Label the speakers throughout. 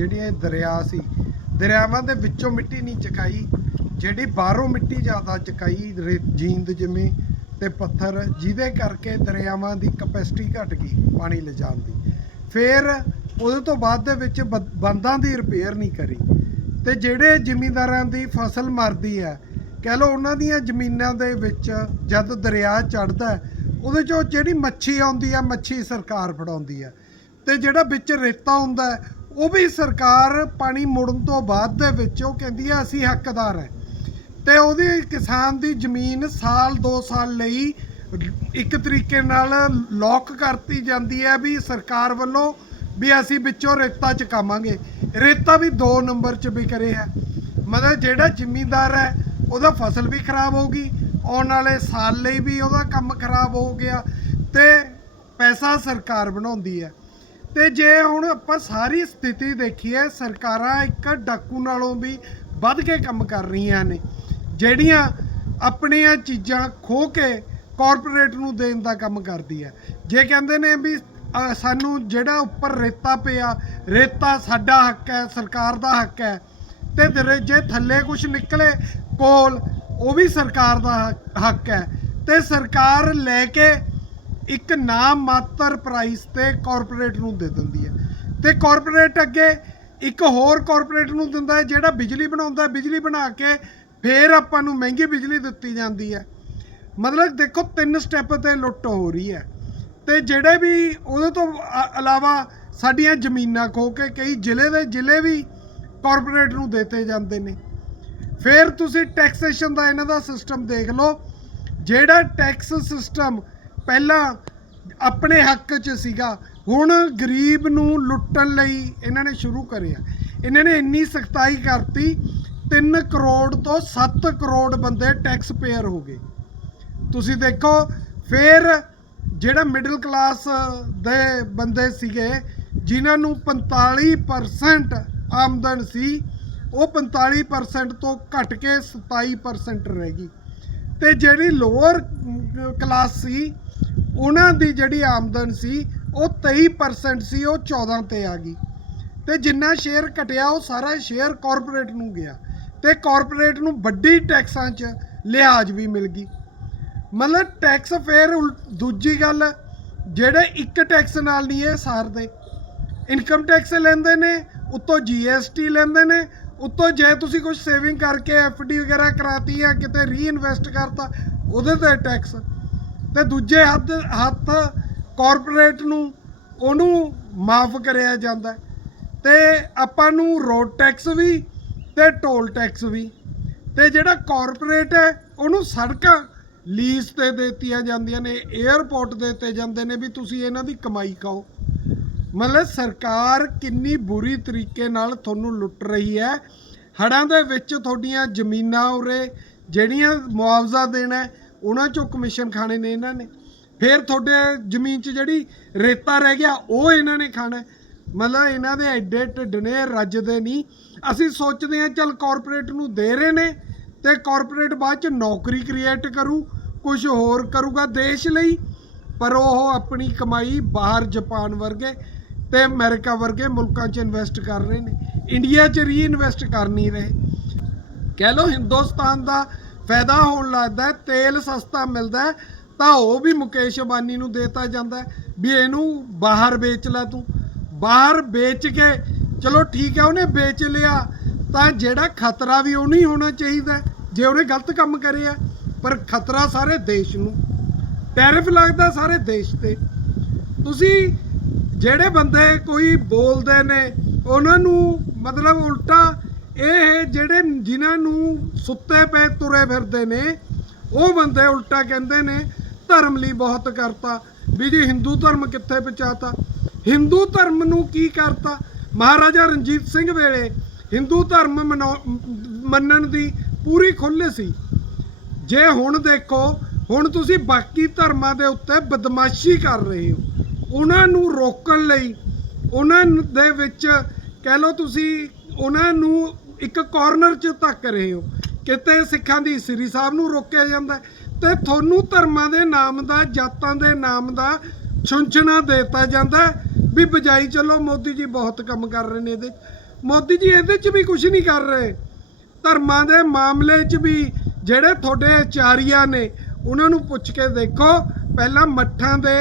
Speaker 1: ਜਿਹੜੀਆਂ ਦਰਿਆ ਸੀ, ਦਰਿਆਵਾਂ ਦੇ ਵਿੱਚੋਂ ਮਿੱਟੀ ਨਹੀਂ ਚਕਾਈ, ਜਿਹੜੀ ਬਾਹਰੋਂ ਮਿੱਟੀ ਜ਼ਿਆਦਾ ਚਕਾਈ, ਰੇ- ਜੀਂਦ ਜਿਵੇਂ ਤੇ ਪੱਥਰ, ਜਿਹਦੇ ਕਰਕੇ ਦਰਿਆਵਾਂ ਦੀ ਕਪੈਸਿਟੀ ਘਟ ਗਈ ਪਾਣੀ ਲਿਜਾਣ ਦੀ। ਫਿਰ ਉਹਦੇ ਤੋਂ ਬਾਅਦ ਦੇ ਵਿੱਚ ਬ- ਬੰਦਾਂ ਦੀ ਰਿਪੇਅਰ ਨਹੀਂ ਕਰੀ। ਤੇ ਜਿਹੜੇ ਜ਼ਿਮੀਂਦਾਰਾਂ ਦੀ ਫਸਲ ਮਰਦੀ ਹੈ, ਕਹਿ ਲਓ ਉਹਨਾਂ ਦੀਆਂ ਜ਼ਮੀਨਾਂ ਦੇ ਵਿੱਚ ਜਦ ਦਰਿਆ ਚੜਦਾ ਉਹਦੇ ਚੋਂ ਜਿਹੜੀ ਮੱਛੀ ਆਉਂਦੀ ਹੈ, ਮੱਛੀ ਸਰਕਾਰ ਫੜਾਉਂਦੀ ਹੈ। ਤੇ ਜਿਹੜਾ ਵਿੱਚ ਰੇਤਾ ਹੁੰਦਾ ਉਹ ਵੀ ਸਰਕਾਰ ਪਾਣੀ ਮੁੜਨ ਤੋਂ ਬਾਅਦ ਦੇ ਵਿੱਚ, ਉਹ ਕਹਿੰਦੀ ਹੈ ਅਸੀਂ ਹੱਕਦਾਰ ਹੈ ਤੇ ਉਹਦੀ ਕਿਸਾਨ ਦੀ ਜ਼ਮੀਨ ਸਾਲ 2 ਸਾਲ ਲਈ ਇੱਕ ਤਰੀਕੇ ਨਾਲ ਲੌਕ ਕਰਤੀ ਜਾਂਦੀ ਹੈ ਵੀ ਸਰਕਾਰ ਵੱਲੋਂ ਵੀ ਅਸੀਂ ਵਿੱਚੋਂ ਰੇਤਾ ਚਕਾਵਾਂਗੇ। ਰੇਤਾ ਵੀ 2 ਨੰਬਰ 'ਚ ਵਿਕ ਹੈ ਮਤਲਬ ਜਿਹੜਾ ਜ਼ਿਮੀਂਦਾਰ ਹੈ ਉਹਦਾ ਫਸਲ ਵੀ ਖਰਾਬ ਹੋਊਗੀ, ਆਉਣ ਵਾਲੇ ਸਾਲ ਲਈ ਵੀ ਉਹਦਾ ਕੰਮ ਖਰਾਬ ਹੋ ਗਿਆ ਤੇ ਪੈਸਾ ਸਰਕਾਰ ਬਣਾਉਂਦੀ ਹੈ ਤੇ ਜੇ ਹੁਣ ਆਪਾਂ ਸਾਰੀ ਸਥਿਤੀ ਦੇਖੀਏ, ਸਰਕਾਰਾਂ ਇੱਕ ਡਾਕੂ ਨਾਲੋਂ ਵੀ ਵੱਧ ਕੇ ਕੰਮ ਕਰ ਰਹੀਆਂ ਨੇ। ਜਿਹੜੀਆਂ ਆਪਣੀਆਂ ਚੀਜ਼ਾਂ ਖੋ ਕੇ ਕਾਰਪੋਰੇਟ ਨੂੰ ਦੇਣ ਦਾ ਕੰਮ ਕਰਦੀ ਹੈ ਜੇ ਕਹਿੰਦੇ ਨੇ ਵੀ ਸਾਨੂੰ ਜਿਹੜਾ ਉੱਪਰ ਰੇਤਾ ਪਿਆ, ਰੇਤਾ ਸਾਡਾ ਹੱਕ ਹੈ, ਸਰਕਾਰ ਦਾ ਹੱਕ ਹੈ, ਤੇ ਦਰੇ- ਜੇ ਥੱਲੇ ਕੁਝ ਨਿਕਲੇ ਕੋਲ, ਉਹ ਵੀ ਸਰਕਾਰ ਦਾ ਹੱਕ- ਹੱਕ ਹੈ। ਤੇ ਸਰਕਾਰ ਲੈ ਕੇ ਇੱਕ ਨਾਮ ਮਾਤਰ ਪ੍ਰਾਈਸ ਤੇ ਕਾਰਪੋਰੇਟ ਨੂੰ ਦੇ ਦਿੰਦੀ ਹੈ। ਤੇ ਕਾਰਪੋਰੇਟ ਅੱਗੇ ਇੱਕ ਹੋਰ ਕਾਰਪੋਰੇਟ ਨੂੰ ਦਿੰਦਾ ਹੈ, ਜਿਹੜਾ ਬਿਜਲੀ ਬਣਾਉਂਦਾ ਹੈ। ਬਿਜਲੀ ਬਣਾ ਕੇ ਫੇਰ ਆਪਾਂ ਨੂੰ ਮਹਿੰਗੀ ਬਿਜਲੀ ਦਿੱਤੀ ਜਾਂਦੀ ਹੈ। ਮਤਲਬ ਦੇਖੋ, ਤਿੰਨ ਸਟੈਪ ਤੇ ਲੁੱਟ ਹੋ ਰਹੀ ਹੈ। ਤੇ ਜਿਹੜੇ ਵੀ ਉਹਦੇ ਤੋਂ ਇਲਾਵਾ ਸਾਡੀਆਂ ਜ਼ਮੀਨਾਂ ਖੋ ਕੇ ਕਈ ਜ਼ਿਲ੍ਹੇ ਦੇ ਜ਼ਿਲ੍ਹੇ ਵੀ ਕਾਰਪੋਰੇਟ ਨੂੰ ਦਿੱਤੇ ਜਾਂਦੇ ਨੇ। ਫਿਰ ਤੁਸੀਂ ਟੈਕਸੇਸ਼ਨ ਦਾ ਇਹਨਾਂ ਦਾ ਸਿਸਟਮ ਦੇਖ ਲਓ। ਜਿਹੜਾ ਟੈਕਸ ਸਿਸਟਮ ਪਹਿਲਾਂ ਆਪਣੇ ਹੱਕ 'ਚ ਸੀਗਾ। ਹੁਣ ਗਰੀਬ ਨੂੰ ਲੁੱਟਣ ਲਈ ਇਹਨਾਂ ਨੇ ਸ਼ੁਰੂ ਕਰਿਆ। ਇਹਨਾਂ ਨੇ ਇੰਨੀ ਸਖਤਾਈ ਕਰਤੀ 3 ਕਰੋੜ ਤੋਂ 7 ਕਰੋੜ ਬੰਦੇ ਟੈਕਸ ਪੇਅਰ ਹੋ ਗਏ। ਤੁਸੀਂ ਦੇਖੋ, ਫਿਰ ਜਿਹੜਾ ਮਿਡਲ ਕਲਾਸ ਦੇ ਬੰਦੇ ਸੀਗੇ, ਜਿਨ੍ਹਾਂ ਨੂੰ 45% ਆਮਦਨ ਸੀ, ਉਹ 45% ਤੋਂ ਘਟ ਕੇ 27% ਰਹਿ ਗਈ। ਤੇ ਜਿਹੜੀ ਲੋਅਰ ਕਲਾਸ ਸੀ ਉਹਨਾਂ ਦੀ ਜਿਹੜੀ ਆਮਦਨ ਸੀ, ਉਹ 23% ਸੀ, ਉਹ 14 ਤੇ ਆ ਗਈ। ਤੇ ਜਿੰਨਾ ਸ਼ੇਅਰ ਘਟਿਆ, ਉਹ ਸਾਰਾ ਸ਼ੇਅਰ ਕਾਰਪੋਰੇਟ ਨੂੰ ਗਿਆ। ਤੇ ਕਾਰਪੋਰੇਟ ਨੂੰ ਵੱਡੀ ਟੈਕਸਾਂ 'ਚ ਲਿਹਾਜ਼ ਵੀ ਮਿਲ ਗਈ। ਮਤਲਬ ਟੈਕਸ ਫੇਰ ਉਲ- ਦੂਜੀ ਗੱਲ, ਜਿਹੜੇ ਇੱਕ ਟੈਕਸ ਨਾਲ ਨਹੀਂ ਇਹ ਸਾਰਦੇ। ਇਨਕਮ ਟੈਕਸ ਲੈਂਦੇ ਨੇ, ਉੱਤੋਂ ਜੀਐਸਟੀ ਲੈਂਦੇ ਨੇ, ਉੱਤੋਂ ਜੇ ਤੁਸੀਂ ਕੁਝ ਸੇਵਿੰਗ ਕਰਕੇ ਐਫਡੀ ਵਗੈਰਾ ਕਰਾਤੀ ਆ ਕਿਤੇ ਰੀਇਨਵੈਸਟ ਕਰਤਾ, ਉਹਦੇ ਤੇ ਟੈਕਸ ਤੇ ਦੂਜੇ ਹੱਥ ਹੱਥ ਕਾਰਪੋਰੇਟ ਨੂੰ ਉਹਨੂੰ ਮਾਫ ਕਰਿਆ ਜਾਂਦਾ। ਹੈ। ਤੇ ਆਪਾਂ ਨੂੰ ਰੋਡ ਟੈਕਸ ਵੀ ਤੇ ਟੋਲ ਟੈਕਸ ਵੀ। ਤੇ ਜਿਹੜਾ ਕਾਰਪੋਰੇਟ ਹੈ, ਉਹਨੂੰ ਸੜਕਾਂ ਲੀਜ਼ ਤੇ ਦਿੱਤੀਆਂ ਜਾਂਦੀਆਂ ਨੇ 에ਅਰਪੋਰਟ ਦੇ ਦਿੱਤੇ ਜਾਂਦੇ ਨੇ ਵੀ ਤੁਸੀਂ ਇਹਨਾਂ ਦੀ ਕਮਾਈ ਖਾਓ। ਮਤਲਬ ਸਰਕਾਰ ਕਿੰਨੀ ਬੁਰੀ ਤਰੀਕੇ ਨਾਲ ਤੁਹਾਨੂੰ ਲੁੱਟ ਰਹੀ ਹੈ। ਹੜਾਂ ਦੇ ਵਿੱਚ ਤੁਹਾਡੀਆਂ ਜ਼ਮੀਨਾਂ ਉਰੇ ਜਿਹੜੀਆਂ ਮੁਆਵਜ਼ਾ ਦੇਣਾ ਉਹਨਾਂ ਚੋਂ ਕਮਿਸ਼ਨ ਖਾਣੇ ਨੇ ਇਹਨਾਂ ਨੇ। ਫਿਰ ਤੁਹਾਡੇ ਜ਼ਮੀਨ 'ਚ ਜਿਹੜੀ ਰੇਤਾ ਰਹਿ ਗਿਆ, ਉਹ ਇਹਨਾਂ ਨੇ ਖਾਣਾ ਮਤਲਬ ਇਹਨਾਂ ਦੇ ਐਡੇ ਢਿੱਡ ਨੇ ਰੱਜਦੇ ਨਹੀਂ। ਅਸੀਂ ਸੋਚਦੇ ਹਾਂ, ਚਲ ਕਾਰਪੋਰੇਟ ਨੂੰ ਦੇ ਰਹੇ ਨੇ ਤੇ ਕਾਰਪੋਰੇਟ ਬਾਅਦ 'ਚ ਨੌਕਰੀ ਕ੍ਰੀਏਟ ਕਰੂ ਕੁਝ ਹੋਰ ਕਰੂਗਾ ਦੇਸ਼ ਲਈ। ਪਰ ਉਹ ਆਪਣੀ ਕਮਾਈ ਬਾਹਰ ਜਾਪਾਨ ਵਰਗੇ ਤੇ ਅਮਰੀਕਾ ਵਰਗੇ ਮੁਲਕਾਂ 'ਚ ਇਨਵੈਸਟ ਕਰ ਰਹੇ ਨੇ। ਇੰਡੀਆ 'ਚ ਰੀਇਨਵੈਸਟ ਕਰ ਨਹੀਂ ਰਹੇ। ਕਹਿ ਲਓ, ਹਿੰਦੁਸਤਾਨ ਦਾ ਫਾਇਦਾ ਹੋਣ ਲੱਗਦਾ ਤੇਲ ਸਸਤਾ ਮਿਲਦਾ ਤਾਂ ਉਹ ਵੀ ਮੁਕੇਸ਼ ਅੰਬਾਨੀ ਨੂੰ ਦੇਤਾ ਜਾਂਦਾ ਵੀ ਇਹਨੂੰ ਬਾਹਰ ਵੇਚ ਲੈ ਤੂੰ। ਬਾਹਰ ਵੇਚ ਕੇ, ਚਲੋ ਠੀਕ ਹੈ, ਉਹਨੇ ਵੇਚ ਲਿਆ, ਤਾਂ ਜਿਹੜਾ ਖਤਰਾ ਵੀ ਉਹ ਨਹੀਂ ਹੋਣਾ ਚਾਹੀਦਾ ਜੇ ਉਹਨੇ ਗਲਤ ਕੰਮ ਕਰਿਆ ਪਰ ਖਤਰਾ ਸਾਰੇ ਦੇਸ਼ ਨੂੰ। ਟੈਰਿਫ ਲੱਗਦਾ ਸਾਰੇ ਦੇਸ਼ ਤੇ। ਤੁਸੀਂ ਜਿਹੜੇ ਬੰਦੇ ਕੋਈ ਬੋਲਦੇ ਨੇ, ਉਹਨਾਂ ਨੂੰ ਮਤਲਬ ਉਲਟਾ ਇਹ ਜਿਹੜੇ ਜਿਨ੍ਹਾਂ ਨੂੰ ਸੁੱਤੇ ਪਏ ਤੁਰੇ ਫਿਰਦੇ ਨੇ, ਉਹ ਬੰਦੇ ਉਲਟਾ ਕਹਿੰਦੇ ਨੇ, ਧਰਮ ਲਈ ਬਹੁਤ ਕਰਤਾ। ਵੀ ਜੀ ਹਿੰਦੂ ਧਰਮ ਕਿੱਥੇ ਪਹੁੰਚਾਤਾ? ਹਿੰਦੂ ਧਰਮ ਨੂੰ ਕੀ ਕਰਤਾ? ਮਹਾਰਾਜਾ ਰਣਜੀਤ ਸਿੰਘ ਵੇਲੇ ਹਿੰਦੂ ਧਰਮ ਮਨੋ- ਮੰਨਣ ਦੀ ਪੂਰੀ ਖੁੱਲ੍ਹ ਸੀ। ਜੇ ਹੁਣ ਦੇਖੋ, ਹੁਣ ਤੁਸੀਂ ਬਾਕੀ ਧਰਮਾਂ ਦੇ ਉੱਤੇ ਬਦਮਾਸ਼ੀ ਕਰ ਰਹੇ ਹੋ। ਉਹਨਾਂ ਨੂੰ ਰੋਕਣ ਲਈ, ਉਹਨਾਂ ਦੇ ਵਿੱਚ ਕਹਿ ਲਓ ਤੁਸੀਂ ਉਹਨਾਂ ਨੂੰ ਇੱਕ ਕਾਰਨਰ 'ਚ ਧੱਕ ਰਹੇ ਹੋ। ਕਿਤੇ ਸਿੱਖਾਂ ਦੀ ਸ੍ਰੀ ਸਾਹਿਬ ਨੂੰ ਰੋਕਿਆ ਜਾਂਦਾ ਹੈ ਤੇ ਤੁਹਾਨੂੰ ਧਰਮਾਂ ਦੇ ਨਾਮ ਦਾ, ਜਾਤਾਂ ਦੇ ਨਾਮ ਦਾ ਛੁੰਛਣਾ ਦਿੱਤਾ ਜਾਂਦਾ ਵੀ ਬਜਾਈ ਚਲੋ, ਮੋਦੀ ਜੀ ਬਹੁਤ ਕੰਮ ਕਰ ਰਹੇ ਨੇ ਇਹਦੇ ਮੋਦੀ ਜੀ ਇਹਦੇ 'ਚ ਵੀ ਕੁਝ ਨਹੀਂ ਕਰ ਰਹੇ। ਧਰਮਾਂ ਦੇ ਮਾਮਲੇ 'ਚ ਵੀ ਜਿਹੜੇ ਤੁਹਾਡੇ ਆਚਾਰੀਆ ਨੇ, ਉਹਨਾਂ ਨੂੰ ਪੁੱਛ ਕੇ ਦੇਖੋ। ਪਹਿਲਾਂ ਮੱਠਾਂ ਦੇ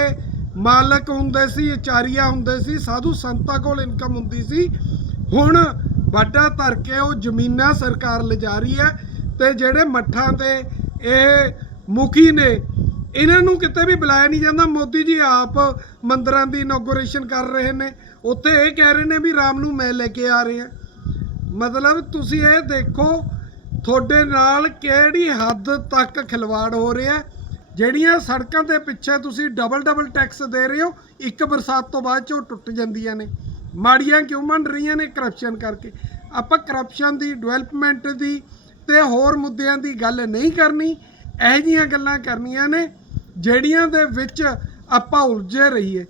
Speaker 1: ਮਾਲਕ ਹੁੰਦੇ ਸੀ, ਆਚਾਰੀਆ ਹੁੰਦੇ ਸੀ, ਸਾਧੂ ਸੰਤਾਂ ਕੋਲ ਇਨਕਮ ਹੁੰਦੀ ਸੀ। ਹੁਣ ਵੱਡਾ ਧਰ ਕੇ ਉਹ ਜ਼ਮੀਨਾਂ ਸਰਕਾਰ ਲਿਜਾ ਰਹੀ ਹੈ ਤੇ ਜਿਹੜੇ ਮੱਠਾਂ 'ਤੇ ਇਹ ਮੁਖੀ ਨੇ, ਇਹਨਾਂ ਨੂੰ ਕਿਤੇ ਵੀ ਬੁਲਾਇਆ ਨਹੀਂ ਜਾਂਦਾ। ਮੋਦੀ ਜੀ ਆਪ ਮੰਦਰਾਂ ਦੀ ਇਨੋਗ੍ਰੇਸ਼ਨ ਕਰ ਰਹੇ ਨੇ। ਉੱਥੇ ਇਹ ਕਹਿ ਰਹੇ ਨੇ ਵੀ ਰਾਮ ਨੂੰ ਮੈਂ ਲੈ ਕੇ ਆ ਰਹੇ। ਹਾਂ ਮਤਲਬ ਤੁਸੀਂ ਇਹ ਦੇਖੋ, ਤੁਹਾਡੇ ਨਾਲ ਕਿਹੜੀ ਹੱਦ ਤੱਕ ਖਿਲਵਾੜ ਹੋ ਰਿਹਾ ਜਿਹੜੀਆਂ ਸੜਕਾਂ ਦੇ ਪਿੱਛੇ ਤੁਸੀਂ ਡਬਲ ਡਬਲ ਟੈਕਸ ਦੇ ਰਹੇ ਹੋ, ਇੱਕ ਬਰਸਾਤ ਤੋਂ ਬਾਅਦ ਚ ਉਹ ਟੁੱਟ ਜਾਂਦੀਆਂ ਨੇ। ਮਾੜੀਆਂ ਕਿਉਂ ਬਣ ਰਹੀਆਂ ਨੇ ਕਰਪਸ਼ਨ ਕਰਕੇ? ਆਪਾਂ ਕਰਪਸ਼ਨ ਦੀ ਡਿਵੈਲਪਮੈਂਟ ਦੀ ਤੇ ਹੋਰ ਮੁੱਦਿਆਂ ਦੀ ਗੱਲ ਨਹੀਂ ਕਰਨੀ। ਇਹੋ ਜਿਹੀਆਂ ਗੱਲਾਂ ਕਰਨੀਆਂ ਨੇ, ਜਿਹੜੀਆਂ ਦੇ ਵਿੱਚ ਆਪਾਂ ਉਲਝੇ ਰਹੀਏ।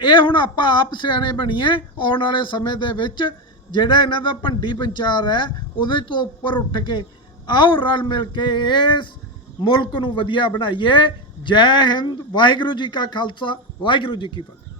Speaker 1: ਇਹ ਹੁਣ ਆਪਾਂ ਆਪ ਸਿਆਣੇ ਬਣੀਏ, ਆਉਣ ਵਾਲੇ ਸਮੇਂ ਦੇ ਵਿੱਚ ਜਿਹੜਾ ਇਹਨਾਂ ਦਾ ਭੰਡੀ ਪੰਚਾਰ ਹੈ, ਉਹਦੇ ਤੋਂ ਉੱਪਰ ਉੱਠ ਕੇ ਆਓ ਰਲ ਮਿਲ ਕੇ ਇਸ ਮੁਲਕ ਨੂੰ ਵਧੀਆ ਬਣਾਈਏ। ਜੈ ਹਿੰਦ, ਵਾਹਿਗੁਰੂ ਜੀ ਕਾ ਖਾਲਸਾ, ਵਾਹਿਗੁਰੂ ਜੀ ਕੀ ਫਤਿਹ।